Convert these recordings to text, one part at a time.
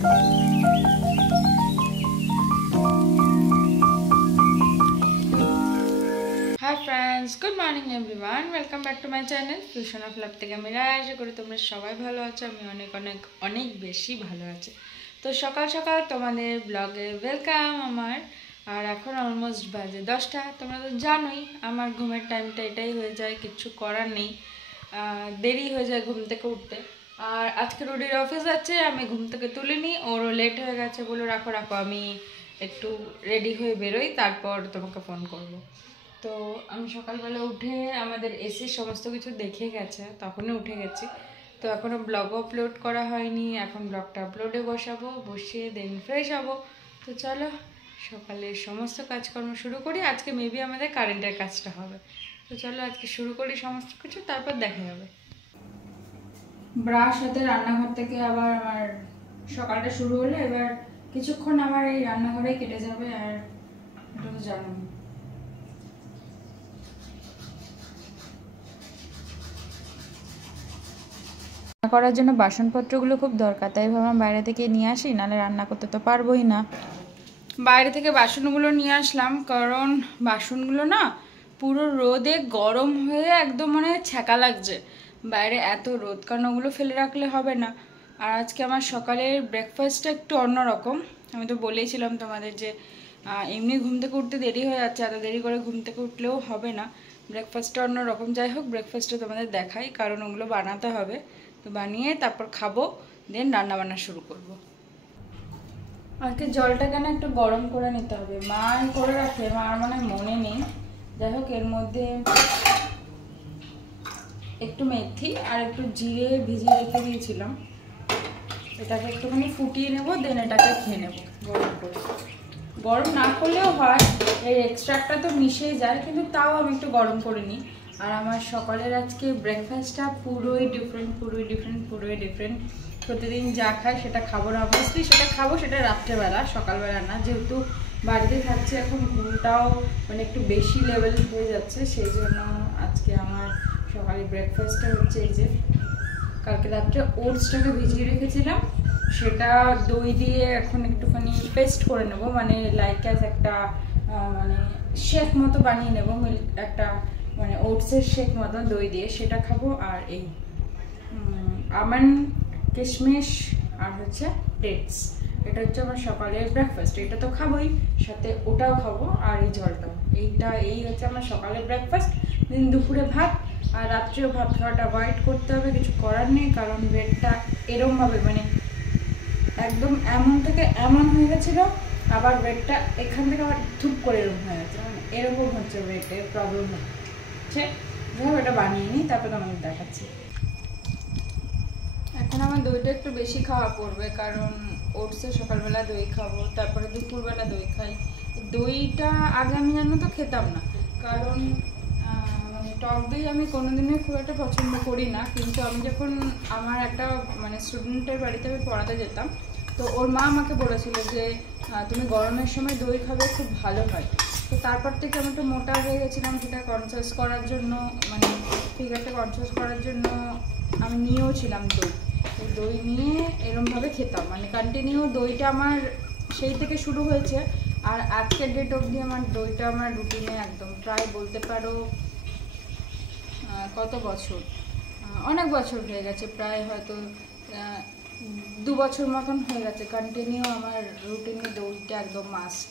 Hi friends, good morning everyone, welcome back to my channel fusion of love থেকে। আমি আশা করি তোমরা সবাই ভালো আছো। আমি অনেক অনেক অনেক বেশি ভালো আছি। তো সকাল সকাল তোমাদের ব্লগে ওয়েলকাম আমার। আর এখন অলমোস্ট বাজে 10টা। তোমরা তো জানোই আমার ঘুমের টাইমটা এটাই হয়ে যায়, কিচ্ছু করার নেই, দেরি হয়ে যায় ঘুম থেকে উঠতে। আর আজকে রুডির অফিস আছে, আমি ঘুম থেকে তুলিনি, ওরও লেট হয়ে গেছে, বলে রাখো রাখো আমি একটু রেডি হয়ে বেরোই, তারপর তোমাকে ফোন করব। তো আমি সকালবেলা উঠে আমাদের এসির সমস্ত কিছু দেখে গেছে, তখনই উঠে গেছি। তো এখনও ব্লগও আপলোড করা হয়নি, এখন ব্লগটা আপলোডে বসাবো, বসিয়ে দেন ফ্রেশ হবো। তো চলো সকালের সমস্ত কাজকর্ম শুরু করি। আজকে মেবি আমাদের কারেন্টের কাজটা হবে। তো চলো আজকে শুরু করি সমস্ত কিছু, তারপর দেখা যাবে। ব্রাশ হাতে রান্নাঘর থেকে আবার আমার সকালটা শুরু হলে এবার কিছুক্ষণ আমার এই রান্নাঘরেই কেটে যাবে। আর এটা তো জানো রান্না করার জন্য বাসনপত্রগুলো খুব দরকার, তাই ভাবলাম বাইরে থেকে নিয়ে আসি, নাহলে রান্না করতে তো পারবোই না। বাইরে থেকে বাসনগুলো নিয়ে আসলাম, কারণ বাসনগুলো না পুরো রোদে গরম হয়ে একদম মানে ছ্যাঁকা লাগছে। বাইরে এত রোদ, কারণ ওগুলো ফেলে রাখলে হবে না। আর আজকে আমার সকালের ব্রেকফাস্টটা একটু অন্যরকম। আমি তো বলেইছিলাম তোমাদের যে এমনি ঘুম থেকে উঠতে দেরি হয়ে যাচ্ছে, এত দেরি করে ঘুম থেকে উঠলেও হবে না, ব্রেকফাস্টটা অন্যরকম। যাই হোক, ব্রেকফাস্টটা তোমাদের দেখাই, কারণ ওগুলো বানাতে হবে। তো বানিয়ে তারপর খাবো, দেন রান্নাবান্না শুরু করব। আজকে জলটা কেন একটু গরম করে নিতে হবে, মা করে রাখে, মার মানে মনে নেই। যাই হোক, এর মধ্যে একটু মেথি আর একটু জিরে ভিজিয়ে রেখে দিয়েছিলাম, এটাকে একটুখানি ফুটিয়ে নেব, দেন এটাকে খেয়ে নেব গরম করে। গরম না করলেও হয়, এর এক্সট্রাক্টটা তো মিশিয়ে যায়, কিন্তু তাও আমি একটু গরম করে নিই। আর আমার সকালের আজকে ব্রেকফাস্টটা পুরোই ডিফারেন্ট। প্রতিদিন যা খাই সেটা খাবো না, অবভিয়াসলি সেটা খাবো, সেটা রাত্রেবেলা, সকালবেলা না। যেহেতু বাড়িতে থাকছি এখন, ঘুমটাও মানে একটু বেশি লেভেল হয়ে যাচ্ছে, সেই জন্য আজকে আমার সকালে ব্রেকফাস্টটা হচ্ছে এই যে কালকে রাত্রে ওটসটাকে ভিজিয়ে রেখেছিলাম, সেটা দই দিয়ে এখন একটুখানি পেস্ট করে নেব, মানে লাইক অ্যাজ একটা মানে শেক মতো বানিয়ে নেব, একটা মানে ওটসের শেক মতো দই দিয়ে, সেটা খাবো। আর এই আমন্ড, কিশমিশ আর হচ্ছে ডেটস, এটা হচ্ছে আমার সকালের ব্রেকফাস্ট। এটা তো খাবোই, সাথে ওটাও খাবো, আর এই জলটাও। এই হচ্ছে আমার সকালের ব্রেকফাস্ট। দিন দুপুরে ভাত, আর রাত্রেও ভাত খাওয়াটা অ্যাভয়েড করতে হবে, কিছু করার নেই, কারণ ওয়েটটা এরমভাবে মানে একদম এমন থেকে এমন হয়ে গেছিলো, আবার ওয়েটটা এখান থেকে আবার ধূপ করে এরকম হয়ে গেছে, মানে এরকম হচ্ছে ওয়েটের প্রবলেম হচ্ছে। যাই এটা বানিয়ে নিই, তারপরে আমাদের দেখাচ্ছি। এখন আমার দইটা একটু বেশি খাওয়া পড়বে, কারণ ওটসে সকালবেলা দই খাবো, তারপরে দুপুরবেলা দই খাই। দইটা আগে আমি জানো তো খেতাম না, কারণ মানে টক দই আমি কোনোদিনই খুব একটা পছন্দ করি না। কিন্তু আমি যখন আমার একটা মানে স্টুডেন্টের বাড়িতে আমি পড়াতে যেতাম, তো ওর মা আমাকে বলেছিল যে তুমি গরমের সময় দই খাবে, খুব ভালো হয়। তো তারপর থেকে আমি একটু মোটা হয়ে গেছিলাম, সেটা কনসিয়াস করার জন্য, মানে ফিগারটা কনসিয়াস করার জন্য আমি নিয়েও ছিলাম দই। তো দই নিয়ে এরমভাবে খেতাম, মানে কন্টিনিউ দইটা আমার সেই থেকে শুরু হয়েছে। আর আজকের ডেট অবধি আমার দইটা আমার রুটিনে একদম প্রায় বলতে পারো কত বছর, অনেক বছর হয়ে গেছে, প্রায় হয়তো 2 বছর মতন হয়ে গেছে কন্টিনিউ আমার রুটিনে দইটা একদম মাস্ট।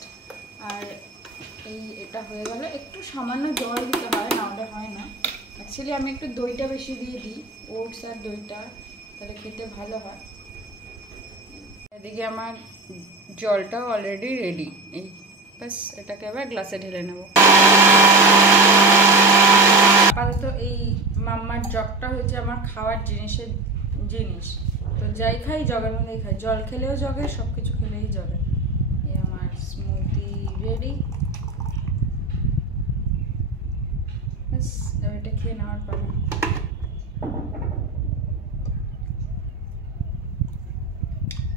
আর এটা হয়ে গেলে একটু সামান্য জল দিতে হয়, না হলে হয় না। অ্যাকচুয়ালি আমি একটু দইটা বেশি দিয়ে দিই, ওটস আর দইটা, তাহলে খেতে ভালো হয়। এদিকে আমার জলটাও অলরেডি রেডি, এই ব্যাস এটাকে আবার গ্লাসে ঢেলে নেব। আপাতত এই মাম্মার জগটা হচ্ছে আমার খাওয়ার জিনিস। তো যাই খাই জগের মধ্যেই খাই, জল খেলেও জগে, সব কিছু খেলেই জগে। এই আমার স্মুদি রেডি, ব্যাস এটা খেয়ে নেওয়ার পরে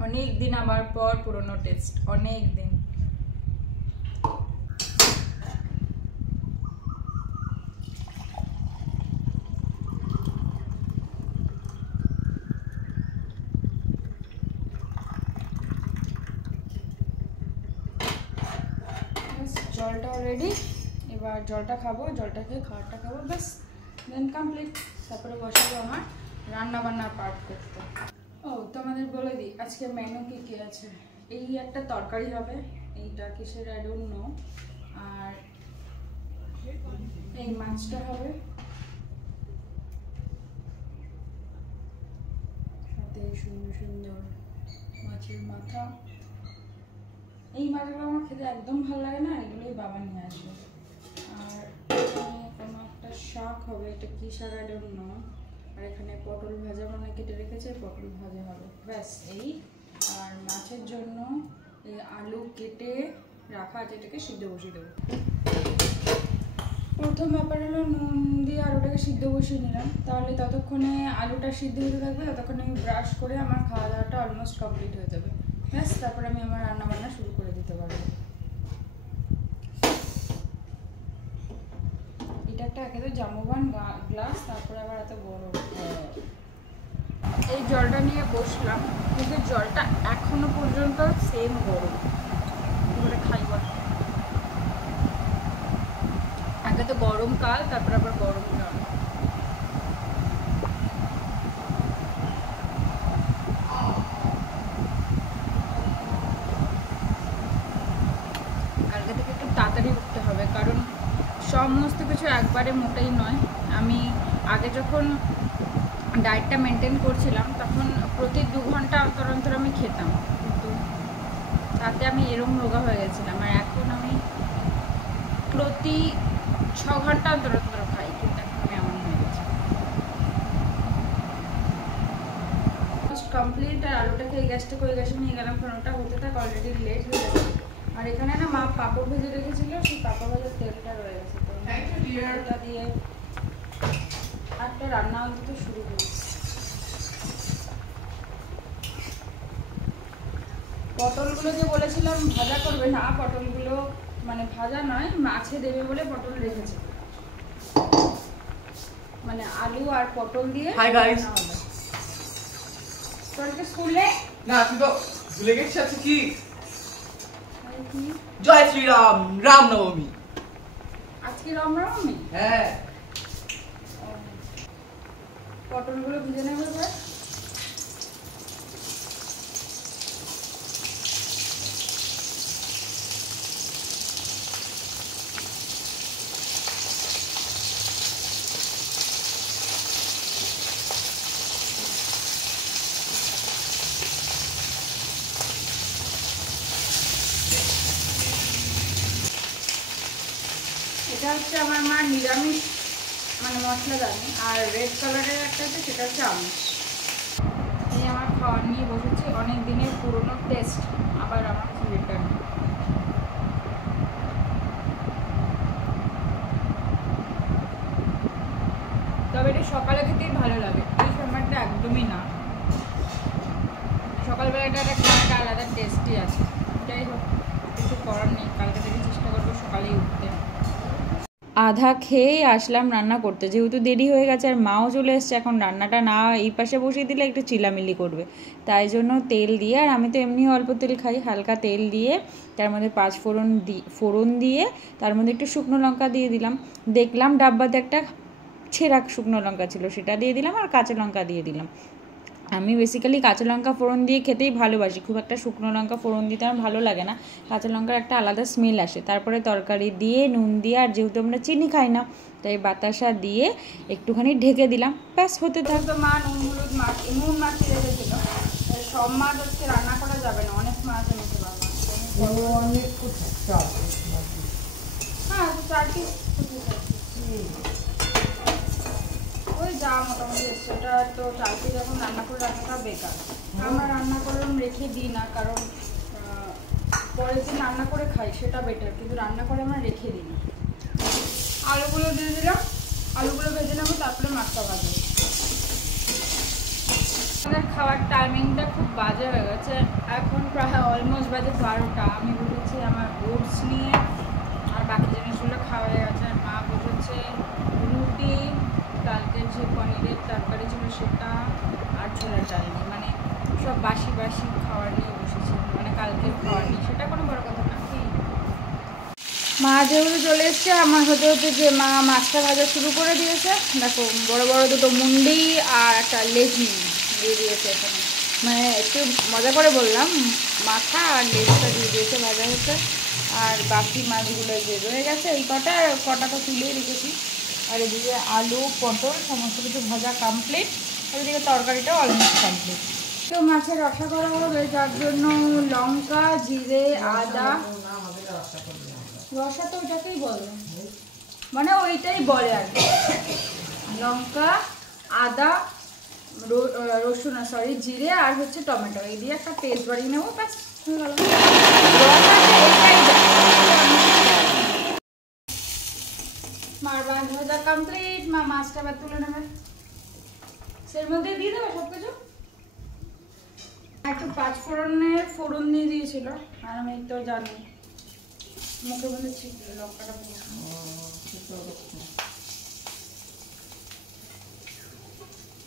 অনেক দিন আমার পর পুরনো টেস্ট, অনেক দিন। জলটাও রেডি। এবার জলটা খাবো, জলটা খেয়ে খাবারটা খাবো, ব্যাস দেন কমপ্লিট। তারপরে বসাবো আমার রান্না বান্নার পার্ট করতে। ও তোমাদের বলে দিই আজকে মেনু কি কি আছে। এই একটা তরকারি হবে, এইটা কিসের আই ডোন্ট নো, আর এই মাছটা হবে, সাথে সুন্দর সুন্দর মাছের মাথা। এই মাছগুলো আমার খেতে একদম ভালো লাগে না, এগুলোই বাবা নিয়ে আসবে। আর এখানে কোনো একটা শাক হবে, এটা কি শাক আই ডোন্ট নো। আর এখানে পটল ভাজা মানে কেটে রেখেছে, পটল ভাজা হবে, ব্যাস এই। আর মাছের জন্য এই আলু কেটে রাখা আছে, এটাকে সিদ্ধ বসিয়ে দেবো। প্রথম ব্যাপার হলো নুন দিয়ে আলুটাকে সিদ্ধ বসিয়ে নিলাম, তাহলে ততক্ষণে আলুটা সিদ্ধ হতে থাকবে, ততক্ষণে আমি ব্রাশ করে আমার খাওয়া দাওয়াটা অলমোস্ট কমপ্লিট হয়ে যাবে, ব্যাস। তারপরে আমি আমার রান্না বান্না শুরু করে দিতে পারবো। এটা একটা একে তো জামবান গ্লাস, তারপরে আবার এত বড়। এই জলটা নিয়ে বসলাম, কিন্তু জলটা এখনো পর্যন্ত সেম গরম। এবারে খাই বল, আগে তো গরমকাল, তারপরে আবার গরম জল। কালকে থেকে একটু তাড়াতাড়ি উঠতে হবে, কারণ সমস্ত কিছু একবারে মোটেই নয়। আমি আগে যখন ডায়েটটা মেনটেন করছিলাম তখন প্রতি 2 ঘন্টা অন্তর অন্তর আমি খেতাম, কিন্তু তাতে আমি এরকম রোগা হয়ে গেছিলাম। আর এখন আমি প্রতি 6 ঘন্টা অন্তর অন্তর খাই, কিন্তু এখন আমি এমন হয়ে গেছি। কমপ্লিট। আর আলুটাকে এই গ্যাসটাকে ওই গ্যাসে নিয়ে গেলাম, কারণ ওটা হতে থাক, অলরেডি লেট হয়ে যাবে। আর এখানে না মা পাঁপড় ভেজে রেখেছিল, সেই পাঁপড় ভাজার তেলটা রয়ে গেছে, তো এটা দিয়ে একটা রান্না অন্তত শুরু করি। পটলগুলো যে বলেছিলাম ভাজা করবে না, পটলগুলো মানে ভাজা নয়, মাছে দেবে বলে পটল রেখেছে, মানে আলু আর পটল দিয়ে। হাই গাইস, তোরকে স্কুলে না তুই তো ভুলে গেছিস আজকে কি জয় শ্রীরাম, রামনবমী। আজকে রামনবমী? হ্যাঁ। পটলগুলো ভিজে নেবে এবার। এটা হচ্ছে আমার মা নিরামিষ মানে মশলাদানি, আর রেড কালারের একটা আছে সেটা হচ্ছে আমিষ। এই আমার খাওয়ার নিয়ে বসেছি, অনেক দিনের পুরনো টেস্ট আবার আমার রিটার্ন। তবে এটা সকালে খেতেই ভালো লাগে, এই সময়টা একদমই না। সকালবেলা এটা একটা খাওয়াটা আলাদা টেস্টই আছে। যাই হোক, কিছু করার নেই, কালকে থেকে চেষ্টা করবো সকালেই উঠতে। আধা খেয়ে আসলাম রান্না করতে, যেহেতু দেরি হয়ে গেছে আর মাও চলে এসছে। এখন রান্নাটা না এই পাশে বসিয়ে দিলে একটু চিলামিলি করবে, তাই জন্য তেল দিয়ে, আর আমি তো এমনি অল্প তেল খাই, হালকা তেল দিয়ে তার মধ্যে 5 ফোড়ন দিয়ে তার মধ্যে একটু শুকনো লঙ্কা দিয়ে দিলাম। দেখলাম ডাব্বাতে একটা ছেঁড়া শুকনো লঙ্কা ছিল, সেটা দিয়ে দিলাম, আর কাঁচা লঙ্কা দিয়ে দিলাম। আমি বেসিক্যালি কাঁচা লঙ্কা ফোড়ন দিয়ে খেতেই ভালোবাসি, খুব একটা শুকনো লঙ্কা ফোড়ন দিতে আমার ভালো লাগে না, কাঁচা লঙ্কার একটা আলাদা স্মেল আসে। তারপরে তরকারি দিয়ে নুন দিয়ে, আর যেহেতু আমরা চিনি খাই না তাই বাতাসা দিয়ে একটুখানি ঢেকে দিলাম, ব্যাস হতে থাকতো। মা নুন মাছ রেখেছিল, সব মাছ হচ্ছে রান্না করা যাবে না, অনেক মাছ এনেছে বাবা। হ্যাঁ, তো 4 পিস ওই যা মোটামুটি এসছে, ওটা তো 4 পিস এখন রান্না করে রাখাটা বেকার। আমরা রান্না করে রেখে দিই না, কারণ পরের দিন রান্না করে খাই, সেটা বেটার, কিন্তু রান্না করে আমরা রেখে দিই না। আলুগুলো দিয়ে দিলাম, আলুগুলো ভেজে নেবো, তারপরে মাছটা ভাজবো। আমাদের খাওয়ার টাইমিংটা খুব বাজে হয়ে গেছে, এখন প্রায় অলমোস্ট বাজে 12টা। আমি বসেছি আমার ওটস নিয়ে, আর বাকি জিনিসগুলো খাওয়া হয়ে গেছে। মা বসেছে রুটি, কালকের যে পনিরের তরকারি ছিল সেটা, আর ছোলার ডাল নিয়ে, মানে সব বাসি বাসি খাওয়ার নিয়ে বসেছি, মানে কালকের খাওয়ার নিয়ে, সেটা কোনো বড় কথা না। কি মা যেহেতু চলে এসছে, আমার হতে হতে যে মা মাছটা ভাজা শুরু করে দিয়েছে। দেখো বড় বড় দুটো মুন্ডি আর একটা লেজি দিয়ে দিয়েছে এখানে, মানে একটু মজা করে বললাম, মাথা আর লেজটা দিয়ে দিয়েছে ভাজা হচ্ছে। আর বাকি মাছগুলো যে রয়ে গেছে এই কটা তো তুলেই রেখেছি। আর এদিকে আলু পটল সমস্ত কিছু ভাজা কমপ্লিট, আর এদিকে তরকারিটাও অলমোস্ট কমপ্লিট। তো মাছের রসা করা হবে, যার জন্য লঙ্কা, জিরে, আদা। রসা তো ওটাকেই বলে, মানে ওইটাই বলে আর কি। লঙ্কা, আদা, রসুন সরি জিরে আর হচ্ছে টমেটো, এই দিয়ে একটা পেস্ট বানিয়ে নেবো, ব্যাস হয়ে গেল। মার মাছ ভাজা কমপ্লিট, মা মাছটা আবার তুলে নেবে, সের মধ্যে দিয়ে দেবে সব কিছু। একটু 5 ফোড়নের ফোড়ন দিয়ে দিয়েছিল, আর আমি তো জানি মুখের মধ্যে ছিটল লঙ্কাটা পুরো।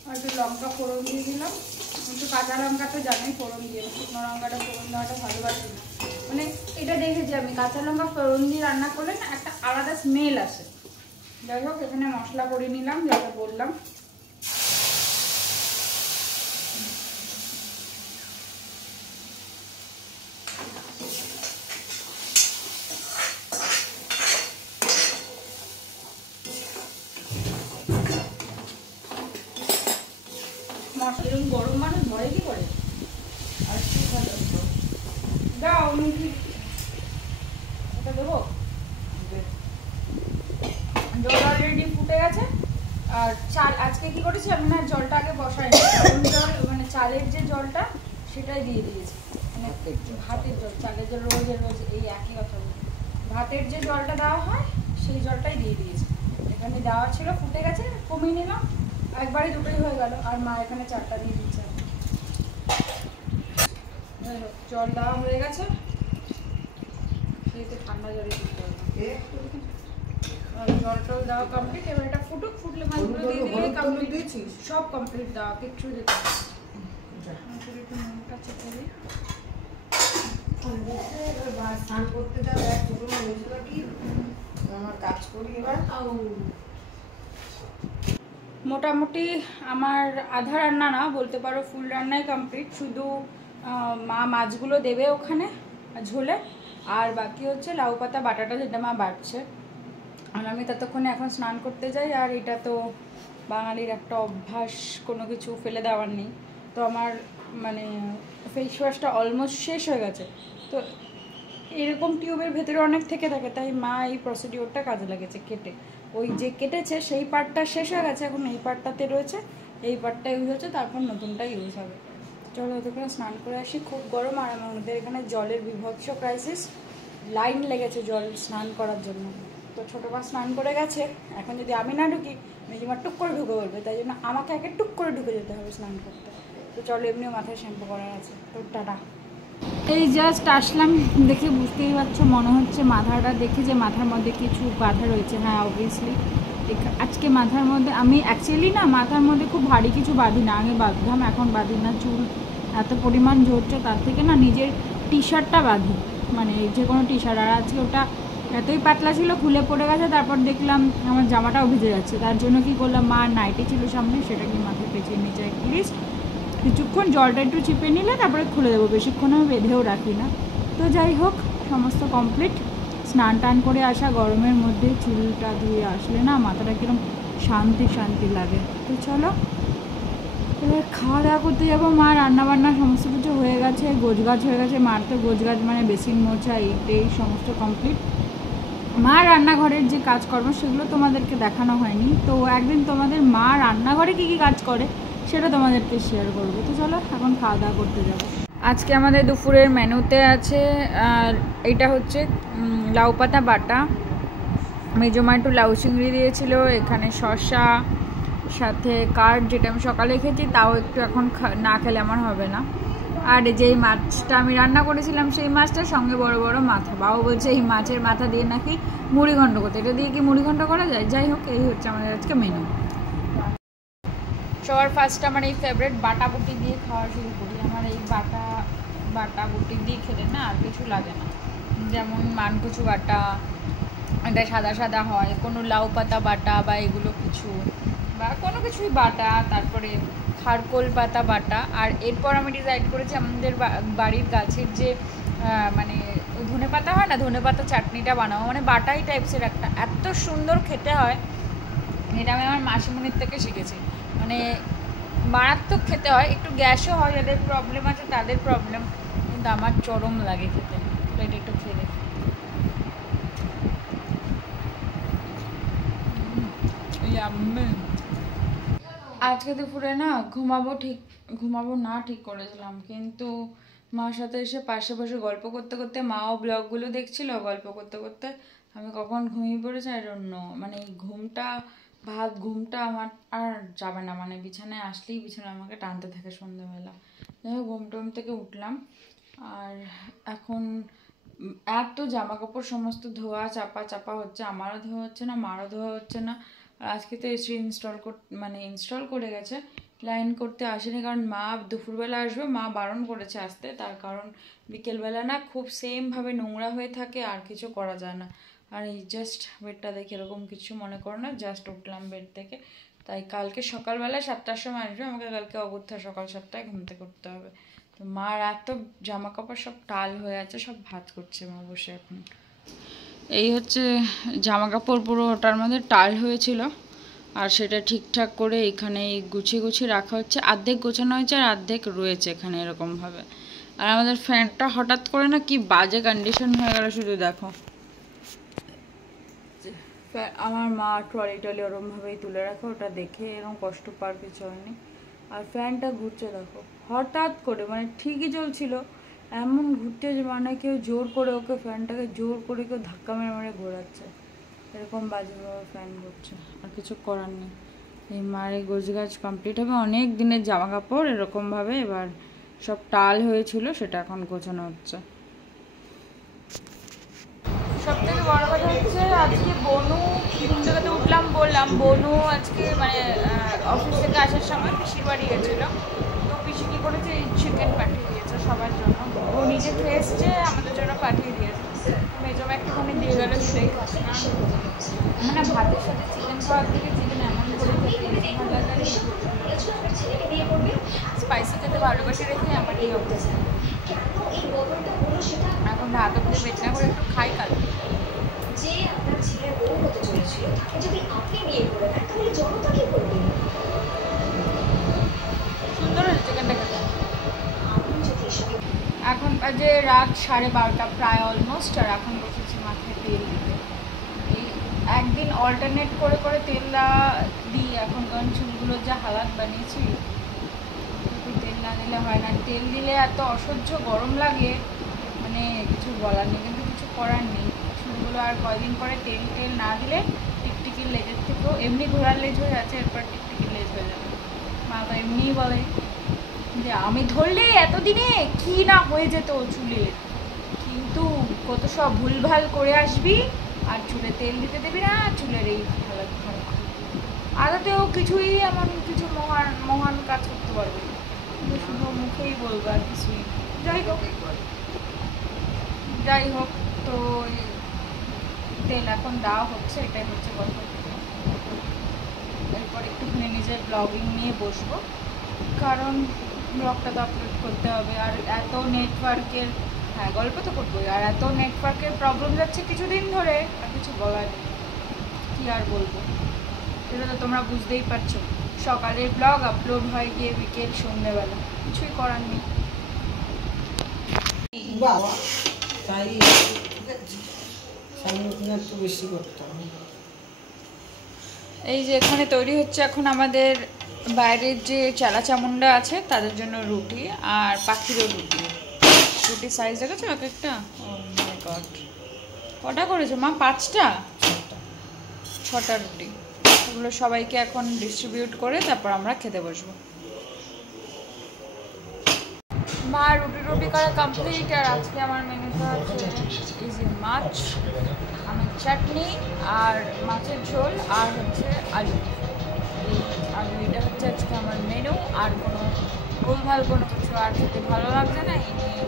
আর একটু লঙ্কা ফোড়ন দিয়ে দিলাম, একটু কাঁচা লঙ্কা তো জানি ফোড়ন দিয়ে, শুকনো লঙ্কাটা ফোড়ন দেওয়াটা ভালোবাসি না, মানে এটা দেখেছি আমি কাঁচা লঙ্কা ফোড়ন দিয়ে রান্না করলে না একটা আলাদা স্মেল আসে। যাই হোক এখানে মশলা করে নিলাম, যেটা বললাম। এরকম গরম মানুষ ধরে কি করে? আর কি দাও মুখি এটা দেবো। জল অলরেডি ফুটে গেছে। আর চাল আজকে কি করেছি আমি, না জলটা আগে বসাই না, গরম জল মানে চালের যে জলটা সেটাই দিয়ে দিয়েছি, মানে ভাতের জল, চালের জল রোজ এই একই কথা বলি, ভাতের যে জলটা দেওয়া হয় সেই জলটাই দিয়ে দিয়েছি। এখানে দেওয়া ছিল, ফুটে গেছে, কমিয়ে নিলাম, একবারে দুটোই হয়ে গেল। আর মা এখানে 4টা দিয়ে দিচ্ছে। জল দেওয়া হয়ে গেছে, সেটা ঠান্ডা জলে দিতে হবে। জল টল দেওয়া কমপ্লিট, এবার এটা ফুটুক, ফুটলে মাছগুলো দিয়ে দিলে কমপ্লিট, সব কমপ্লিট দেওয়া, কিচ্ছু দিতে হবে। একটু নুনটা চেপে দিই। স্নান করতে যাবে এক ছোট হয়েছিল কি আমার কাজ করি এবার। মোটামুটি আমার আধা রান্না না বলতে পারো, ফুল রান্নাই কমপ্লিট। শুধু মা মাছগুলো দেবে ওখানে ঝোলে, আর বাকি হচ্ছে লাউ পাতা বাটাটা যেটা মা বাটছে, আর আমি ততক্ষণে এখন স্নান করতে যাই। আর এটা তো বাঙালির একটা অভ্যাস, কোনো কিছু ফেলে দেওয়ার নেই। তো আমার মানে ফেস ওয়াশটা অলমোস্ট শেষ হয়ে গেছে, তো এরকম টিউবের ভেতরে অনেক থেকে থাকে, তাই মা এই প্রসিডিওরটা কাজে লেগেছে কেটে। ওই যে কেটেছে সেই পার্টটা শেষ হয়ে গেছে, এখন এই পার্টটাতে রয়েছে, এই পার্টটা ইউজ হচ্ছে, তারপর নতুনটা ইউজ হবে। চলো ওখানে স্নান করে আসি, খুব গরম। আর আমাদের এখানে জলের বিভৎস ক্রাইসিস, লাইন লেগেছে জল স্নান করার জন্য। তো ছোটো মা স্নান করে গেছে, এখন যদি আমি না ঢুকি মেজিমা টুক করে ঢুকে বলবে, তাই জন্য আমাকে আগে টুক করে ঢুকে যেতে হবে স্নান করতে। তো চলো, এমনিও মাথায় শ্যাম্পু করার আছে, তো টাটা। এই জাস্ট আসলাম, দেখে বুঝতেই পারছো মনে হচ্ছে মাথাটা দেখে যে মাথার মধ্যে কিছু বাঁধা রয়েছে। হ্যাঁ অবভিয়াসলি আজকে মাথার মধ্যে আমি অ্যাকচুয়ালি না মাথার মধ্যে খুব ভারী কিছু বাঁধি না, আগে বাঁধতাম, এখন বাঁধি না। চুল এত পরিমাণ ঝরছে, তার থেকে না নিজের টি শার্টটা বাঁধি, মানে যে কোনো টি শার্ট। আর আজকে ওটা এতই পাতলা ছিল, খুলে পড়ে গেছে, তারপর দেখলাম আমার জামাটাও ভিজে যাচ্ছে। তার জন্য কি করলাম, মা নাইটি ছিল সামনে, সেটাকে মাথায় পেঁচিয়ে নিচে অ্যাটলিস্ট কিছুক্ষণ জলটা একটু চিপে নিলে তারপরে খুলে দেবো, বেশিক্ষণ আমি বেঁধেও রাখি না। তো যাই হোক সমস্ত কমপ্লিট, স্নান টান করে আসা, গরমের মধ্যে চুলটা ধুয়ে আসলে না মাথাটা কিরকম শান্তি শান্তি লাগে। তো চলো এবার খাওয়া দাওয়া করতে যাবো। মা রান্নাবান্না সমস্ত কিছু হয়ে গেছে, গোছগাছ হয়ে গেছে। মার তো গোছগাছ মানে বেসিন মোছা এই সমস্ত কমপ্লিট। মা রান্নাঘরের যে কাজকর্ম সেগুলো তোমাদেরকে দেখানো হয়নি, তো একদিন তোমাদের মা রান্নাঘরে কী কী কাজ করে সেটা তোমাদেরকে শেয়ার করবো। তো চলো এখন খাওয়া দাওয়া করতে যাবো। আজকে আমাদের দুপুরের মেনুতে আছে এটা হচ্ছে লাউ পাতা বাটা, মেজমা একটু লাউ চিংড়ি দিয়েছিল, এখানে শসা, সাথে কার্ড যেটা আমি সকালে খেয়েছি, তাও একটু এখন না খেলে আমার হবে না। আর যেই মাছটা আমি রান্না করেছিলাম সেই মাছটার সঙ্গে বড় বড় মাথা, বাবা বলছে এই মাছের মাথা দিয়ে নাকি মুড়িঘণ্ট করতে, এটা দিয়ে কি মুড়িঘণ্ট করা যায়? যাই হোক এই হচ্ছে আমাদের আজকে মেনু। সবার ফার্স্ট আমার এই ফেভারিট বাটা বুটি দিয়ে খাওয়া শুরু করি। আমার এই বাটা বুটি দিয়ে খেলে না আর কিছু লাগে না। যেমন মানকুচু বাটা, এটা সাদা সাদা হয়, কোনো লাউ পাতা বাটা বা এগুলো কিছু বা কোনো কিছুই বাটা, তারপরে খারকোল পাতা বাটা। আর এরপর আমি ডিসাইড করেছি আমাদের বাড়ির গাছের যে মানে ধনে পাতা হয় না, ধনে পাতা চাটনিটা বানাবো, মানে বাটাই টাইপসের একটা, এত সুন্দর খেতে হয়। এটা আমি আমার মাসিমণির থেকে শিখেছি, মানে মারাত্মক খেতে হয়। একটু গ্যাসও হয়, যাদের প্রবলেম আছে তাদের প্রবলেম, কিন্তু আমার চরম লাগে খেতে। এটা একটু খেয়ে দেখি। আজকে দুপুরে না ঘুমাবো না ঠিক করেছিলাম, কিন্তু মার সাথে এসে পাশে বসে গল্প করতে করতে, মাও ব্লগগুলো দেখছিল, গল্প করতে করতে আমি কখন ঘুমিয়ে পড়েছি আই ডোন্ট নো। মানে এই ঘুমটা আমার আর যাবে না, মানে বিছানায় আসলেই বিছানা আমাকে টানতে থাকে সন্ধ্যেবেলা। ঘুম থেকে উঠলাম, আর এখন এত জামা কাপড় সমস্ত ধোয়া চাপা হচ্ছে, আমারও ধোয়া হচ্ছে না, মারও ধোয়া হচ্ছে না। আর আজকে তো এসি ইনস্টল করে গেছে, লাইন করতে আসেনি, কারণ মা দুপুরবেলা আসবে, মা বারণ করেছে আসতে, তার কারণ বিকেলবেলা না খুব সেমভাবে নোংরা হয়ে থাকে, আর কিছু করা যায় না। আর এই জাস্ট বেডটা দেখে এরকম কিছু মনে করো না, জাস্ট উঠলাম বেড থেকে, তাই কালকে সকালবেলা 7টার সময় আসবে, আমাকে কালকে অগত্যা সকাল 7টায় ঘুম থেকে উঠতে হবে। তো মার এত জামা কাপড় সব টাল হয়ে আছে, সব ভাত করছে মা বসে এখন। এই হচ্ছে জামা কাপড়, পুরো ওটার মধ্যে টাল হয়েছিল, আর সেটা ঠিকঠাক করে এখানে গুছিয়ে রাখা হচ্ছে। অর্ধেক গোছানো হয়েছে আর অর্ধেক রয়েছে এখানে এরকমভাবে। আর আমাদের ফ্যানটা হঠাৎ করে না কি বাজে কন্ডিশন হয়ে গেল, শুধু দেখো। আমার মা ট্রলি ওরমভাবেই তুলে রাখে, ওটা দেখে এরকম কষ্ট পাওয়ার কিছু হয়নি। আর ফ্যানটা ঘুরছে দেখো হঠাৎ করে, মানে ঠিকই চলছিল, এমন ঘুরছে যে মানে কেউ জোর করে ওকে, ফ্যানটাকে জোর করে কেউ ধাক্কা মেরে ঘোরাচ্ছে, এরকম বাজেভাবে ফ্যান ঘুরছে। আর কিছু করার নেই। এই মার এই গোছগাছ কমপ্লিট হবে, অনেক দিনের জামা কাপড় এরকমভাবে এবার সব টাল হয়েছিল, সেটা এখন গোছানো হচ্ছে। সব থেকে বড় কথা হচ্ছে আজকে বনু, ঘুম থেকে উঠলাম, বললাম বনু আজকে মানে অফিস থেকে আসার সময় পিসির বাড়ি গেছিল, তো পিসি কী করেছে, চিকেন পাঠিয়ে দিয়েছে সবার জন্য, ও নিজে খেয়ে এসছে, আমাদের জন্য পাঠিয়ে দিয়েছে। মেজমা একটুখানি দিয়ে গেল, সেই মানে ভাতের সাথে চিকেন খাওয়ার থেকে চিকেন এমন করে স্পাইসি খেতে ভালোবাসি রেখে আমার এই অভ্যাস। এখন ভাত অব্দি পেট না করে একটু খাই কাল। যে আপনার ছেলের বউ হতে চলেছিল তাকে যদি আপনি বিয়ে করে দেন তাহলে জনতা কি করবে? সুন্দর হয়েছে চিকেনটা খেতে। এখন বাজে রাত 12:30 প্রায় অলমোস্ট, আর এখন বসেছি মাথায় তেল দিতে। একদিন অল্টারনেট করে করে তেল দিই এখন, কারণ চুলগুলোর যা হালাত বানিয়েছি, তেল না দিলে হয় না। তেল দিলে এত অসহ্য গরম লাগে, মানে কিছু বলার নেই, কিন্তু কিছু করার নেই। চুলগুলো আর কয়দিন পরে তেল না দিলে টিকটিকির লেজের থেকেও, এমনি ঘোড়ার লেজ হয়ে যাচ্ছে, এরপর টিকটিকির লেজ হয়ে যাবে। মা তো এমনিই বলে যে আমি ধরলে এতদিনে কি না হয়ে যেত চুলের, কিন্তু কত সব ভুলভাল করে আসবি আর চুলে তেল দিতে দেবি না, চুলের এই হালাত খারাপ। আদতেও কিছুই এমন কিছু মহান কাজ করতে পারবে না, শুধু মুখেই বলবো আর কিছুই। যাই হোক তো তেল এখন দেওয়া হচ্ছে, এটাই হচ্ছে কথা। এরপর একটুখানি নিজের ব্লগিং নিয়ে বসবো, কারণ ব্লগটা তো আপলোড করতে হবে। আর এত নেটওয়ার্কের, হ্যাঁ গল্প তো করবোই, আর এত নেটওয়ার্কের প্রবলেম যাচ্ছে কিছুদিন ধরে, আর কিছু বলার নেই, কী আর বলবো, সেটা তো তোমরা বুঝতেই পারছো। সকালের ব্লগ আপলোড হয় গিয়ে বিকেল সন্ধ্যেবেলা, কিছুই করার নেই। বাবা তাই সামনে একটু বেশি করতে হবে। এই যে এখানে তৈরি হচ্ছে এখন আমাদের বাইরের যে চালা চামুন্ডা আছে তাদের জন্য রুটি, আর পাখিরও রুটি। রুটির সাইজ দেখেছো এক একটা? ও মাই গড, কটা করেছো মা? 5টা? 6টা রুটি। এগুলো সবাইকে এখন ডিস্ট্রিবিউট করে তারপর আমরা খেতে বসবো। মা রুটি করা কমপ্লিট, আর আজকে আমার মেনুটা হচ্ছে এই যে মাছ, আমের চাটনি আর মাছের ঝোল, আর হচ্ছে আলু। এটা হচ্ছে আজকে আমার মেনু, আর কোনো ভুলভাল কোনো কিছু আর খেতে ভালো লাগছে না, এই নিয়ে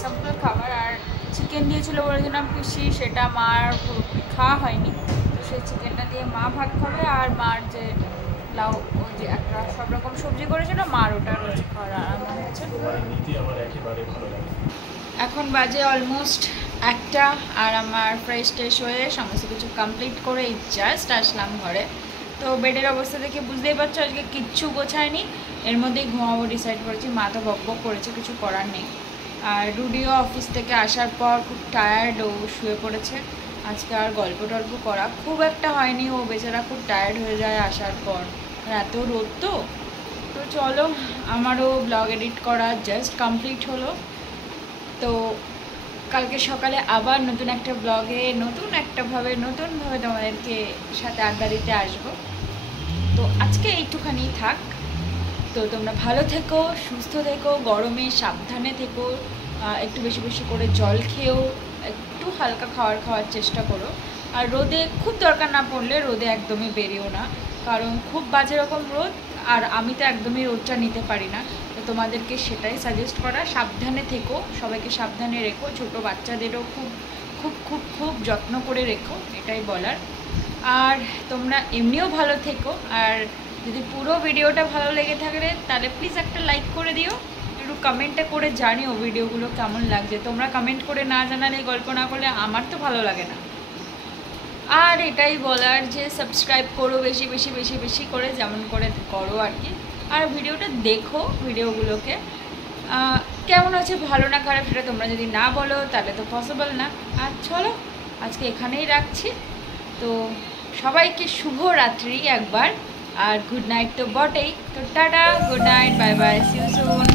সিম্পল খাবার। আর চিকেন চিকেন দিয়েছিল বলেছিলাম পিসি, সেটা মার পুরোপুরি খাওয়া হয়নি। তো সেই চিকেনটা দিয়ে মা ভাত খাবে, আর মার যে লাউ ওই যে একটা সব রকম সবজি করেছিল মার ওটা রোজ খাওয়ার আরম্ভ হচ্ছে। এখন বাজে অলমোস্ট 1টা, আর আমার ফ্রেশ ট্রেশ হয়ে সমস্ত কিছু কমপ্লিট করে জাস্ট আসলাম ঘরে। তো বেডের অবস্থা দেখে বুঝতেই পারছো আজকে কিচ্ছু গোছায়নি, এর মধ্যেই ঘুমাবো ডিসাইড করেছি। মা তো বকবক করেছে, কিছু করার নেই। আর রুডিও অফিস থেকে আসার পর খুব টায়ার্ড, ও শুয়ে পড়েছে। আজকে আর গল্প টল্প করা খুব একটা হয়নি, ও বেচারা খুব টায়ার্ড হয়ে যায় আসার পর, এত রোদ তো। তো চলো, আমারও ব্লগ এডিট করা জাস্ট কমপ্লিট হলো। তো কালকে সকালে আবার নতুন একটা ব্লগে নতুনভাবে তোমাদেরকে সাথে আড্ডা দিতে আসবো। তো আজকে এইটুখানি থাক। তো তোমরা ভালো থেকো, সুস্থ থেকো, গরমে সাবধানে থেকো, একটু বেশি বেশি করে জল খেয়েও, একটু হালকা খাওয়ার চেষ্টা করো। আর রোদে খুব দরকার না পড়লে রোদে একদমই বেরিও না, কারণ খুব বাজে রকম রোদ, আর আমি তো একদমই রোদটা নিতে পারি না। তো তোমাদেরকে সেটাই সাজেস্ট করা, সাবধানে থেকো, সবাইকে সাবধানে রেখো, ছোটো বাচ্চাদেরও খুব খুব খুব খুব যত্ন করে রেখো, এটাই বলার। আর তোমরা এমনিও ভালো থেকো, আর যদি পুরো ভিডিওটা ভালো লেগে থাকে তাহলে প্লিজ একটা লাইক করে দিও, একটু কমেন্টে করে জানিও ভিডিওগুলো কেমন লাগছে। তোমরা কমেন্ট করে না জানালে, গল্প না করলে আমার তো ভালো লাগে না। আর এটাই বলার যে সাবস্ক্রাইব করো বেশি বেশি বেশি বেশি করে, যেমন করে করো আর কি। আর ভিডিওটা দেখো, ভিডিওগুলোকে কেমন আছে ভালো না খারাপ সেটা তোমরা যদি না বলো তাহলে তো পসিবল না। আর চলো আজকে এখানেই রাখছি। তো সবাইকে শুভ রাত্রি একবার, আর গুড নাইট তো বটেই। তো tata, good night, bye bye, see you soon.